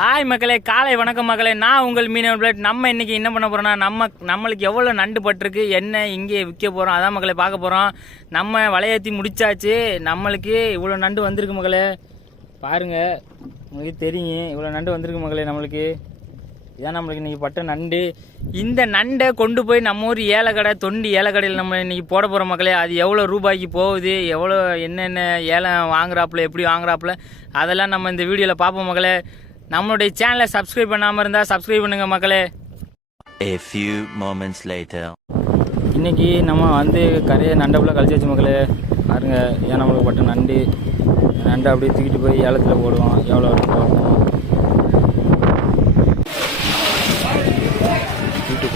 Hi மக்களே, காலை வணக்கம் மக்களே. நான் உங்கள் மீனவர் பிளேட். நம்ம இன்னைக்கு என்ன பண்ண போறோம்னா, நம்மளுக்கு எவ்வளோ நண்டு பட்டிருக்கு, என்ன இங்கே விற்க போகிறோம், அதான் மக்களே பார்க்க போகிறோம். நம்ம வலையேற்றி முடிச்சாச்சு. நம்மளுக்கு இவ்வளோ நண்டு வந்திருக்கு மக்களே. பாருங்க, உங்களுக்கு தெரியும் இவ்வளோ நண்டு வந்திருக்கு மக்களே. நம்மளுக்கு இதான் நம்மளுக்கு இன்றைக்கி பட்ட நண்டு. இந்த நண்டை கொண்டு போய் நம்ம ஊர் ஏலக்கடை, தொண்டி ஏலக்கடையில் நம்ம இன்றைக்கி போட போகிறோம் மக்களே. அது எவ்வளோ ரூபாய்க்கு போகுது, எவ்வளோ என்னென்ன ஏலம் வாங்குறாப்புல, எப்படி வாங்குறாப்புல, அதெல்லாம் நம்ம இந்த வீடியோவில் பார்ப்போம் மக்களே. நம்மளுடைய சேனலை சப்ஸ்கிரைப் பண்ணாமல் இருந்தால் சப்ஸ்கிரைப் பண்ணுங்க மக்களே. A few moments later. இன்னைக்கு நம்ம வந்து கரையை நண்டை கழிச்சு வச்சு மக்களே. பாருங்க, ஏன் நம்மளுக்கு பட்ட நண்டு. நண்டை அப்படியே தூக்கிட்டு போய் ஏலத்தில் போடுவோம். எவ்வளோ பார்ப்போம். தூக்கிட்டு